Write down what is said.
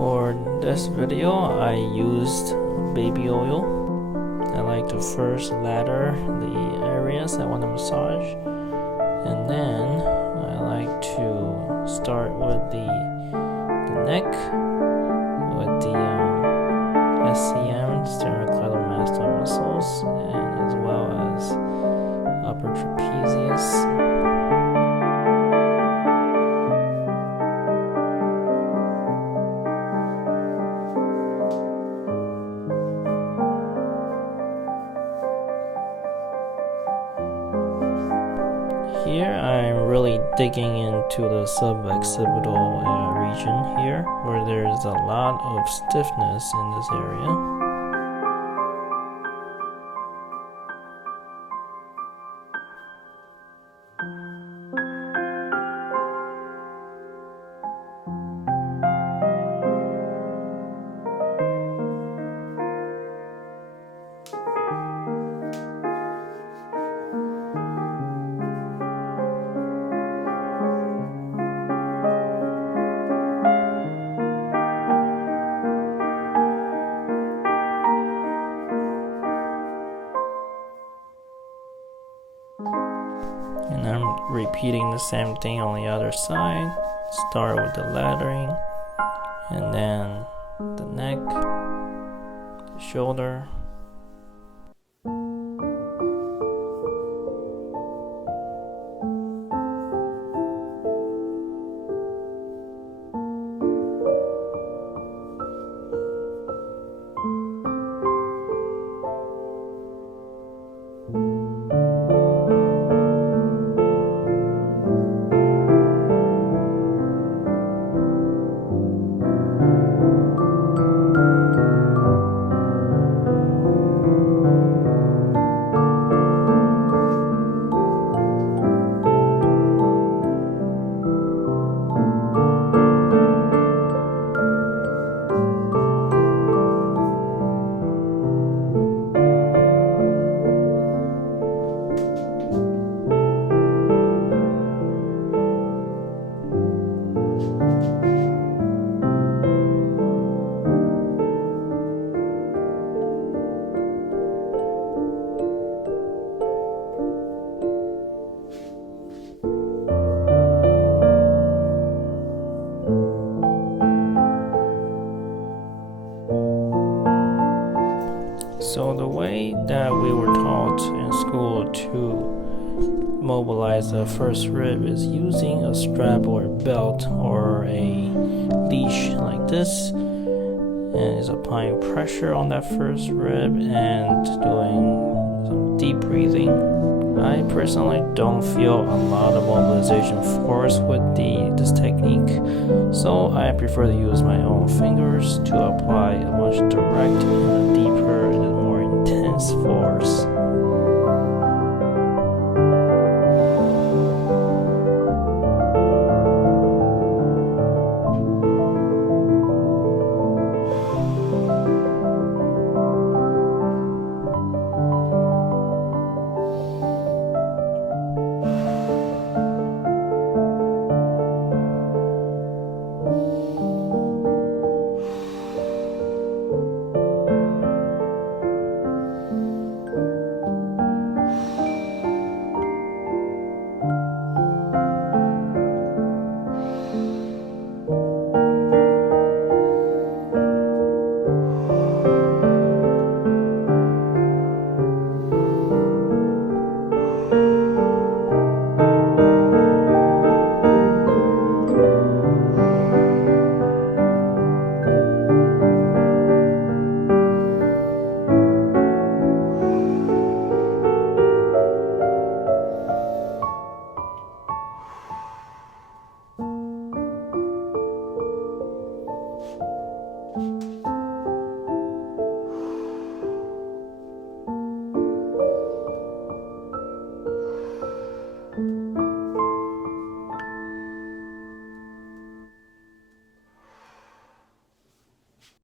For this video, I used baby oil. I like to first lather the areas I want to massage, and then I like to start with the neck with the SCM, sternocleidomastoid muscles, and as well as upper trapezius. Here I'm really digging into the suboccipital region here, where there's a lot of stiffness in this area. And I'm repeating the same thing on the other side. Start with the lathering, and then the neck, the shoulder. So the way that we were taught in school to mobilize the first rib is using a strap or a belt or a leash like this, and is applying pressure on that first rib and doing some deep breathing. I personally don't feel a lot of mobilization force with this technique, so I prefer to use my own fingers to apply a much direct and a deeper and a more intense force.